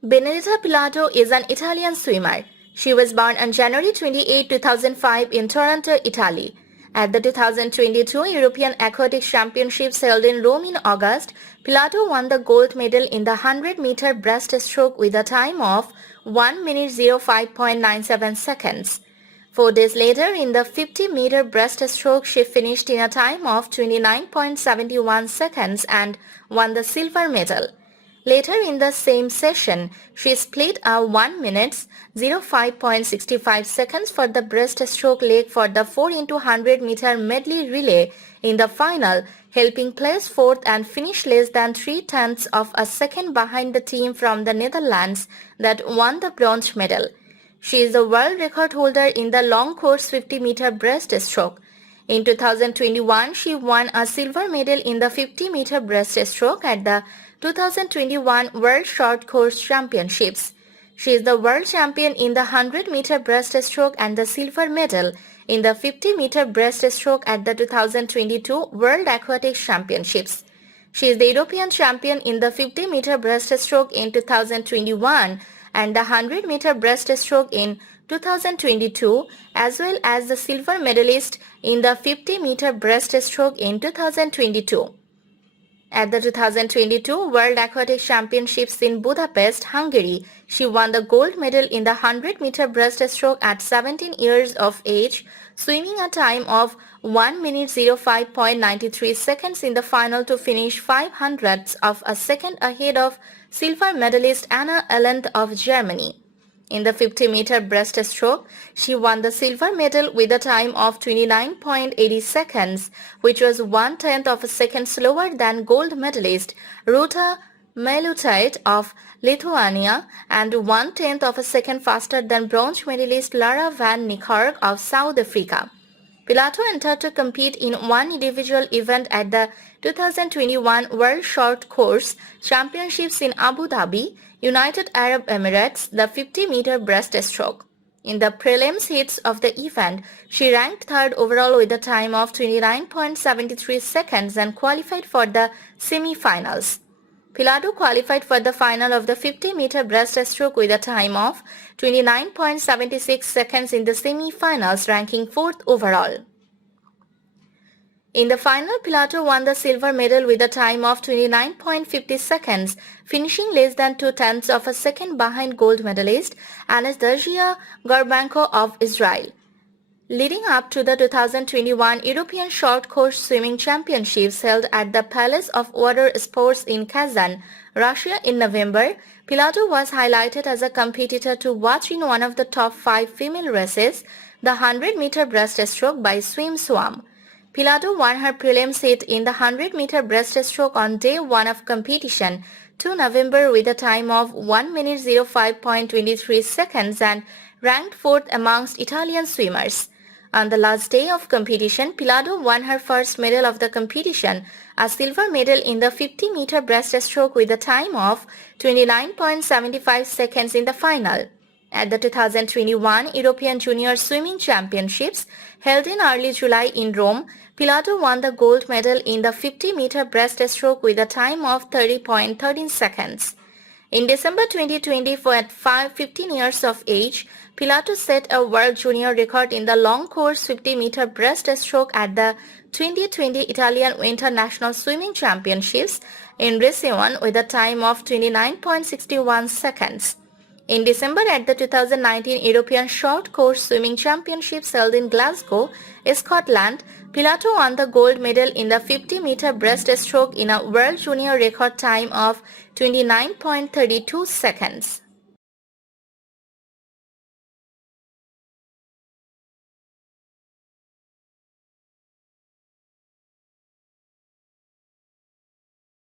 Benedetta Pilato is an Italian swimmer. She was born on January 28, 2005 in Taranto, Italy. At the 2022 European Aquatics Championships held in Rome in August, Pilato won the gold medal in the 100-meter breaststroke with a time of 1 minute 05.97 seconds. 4 days later, in the 50-meter breaststroke, she finished in a time of 29.71 seconds and won the silver medal. Later in the same session, she split a 1 minute 05.65 seconds for the breaststroke leg for the 4x100-meter medley relay in the final, helping place fourth and finish less than 0.3 of a second behind the team from the Netherlands that won the bronze medal. She is the world record holder in the long course 50-meter breaststroke. In 2021, she won a silver medal in the 50-meter breaststroke at the 2021 World Short Course Championships. She is the world champion in the 100-meter breaststroke and the silver medal in the 50-meter breaststroke at the 2022 World Aquatics Championships. She is the European champion in the 50-meter breaststroke in 2021 and the 100-meter breaststroke in 2022, as well as the silver medalist in the 50-meter breaststroke in 2022. At the 2022 World Aquatics Championships in Budapest, Hungary, she won the gold medal in the 100-meter breaststroke at 17 years of age, swimming a time of 1 minute 05.93 seconds in the final to finish 0.05 of a second ahead of silver medalist Anna Elend of Germany. In the 50-meter breaststroke, she won the silver medal with a time of 29.80 seconds, which was 1/10 of a second slower than gold medalist Ruta Meilutyte of Lithuania and 1/10 of a second faster than bronze medalist Lara van Niekerk of South Africa. Pilato entered to compete in one individual event at the 2021 World Short Course Championships in Abu Dhabi, United Arab Emirates, the 50-meter breaststroke. In the prelims heats of the event, she ranked third overall with a time of 29.73 seconds and qualified for the semi-finals. Pilato qualified for the final of the 50-meter breaststroke with a time of 29.76 seconds in the semi-finals, ranking 4th overall. In the final, Pilato won the silver medal with a time of 29.50 seconds, finishing less than 0.2 of a second behind gold medalist Anastasia Gorbanko of Israel. Leading up to the 2021 European Short Course Swimming Championships held at the Palace of Water Sports in Kazan, Russia in November, Pilato was highlighted as a competitor to watch in one of the top 5 female races, the 100-meter breaststroke by Swim Swam. Pilato won her prelims heat in the 100-meter breaststroke on day 1 of competition, 2 November, with a time of 1 minute 05.23 seconds and ranked 4th amongst Italian swimmers. On the last day of competition, Pilato won her first medal of the competition, a silver medal in the 50-meter breaststroke with a time of 29.75 seconds in the final. At the 2021 European Junior Swimming Championships held in early July in Rome, Pilato won the gold medal in the 50-meter breaststroke with a time of 30.13 seconds. In December 2020, at 15 years of age, Pilato set a world junior record in the long course 50-meter breaststroke at the 2020 Italian International Swimming Championships in Riccione with a time of 29.61 seconds. In December, at the 2019 European Short Course Swimming Championships held in Glasgow, Scotland, Pilato won the gold medal in the 50-meter breaststroke in a world junior record time of 29.32 seconds.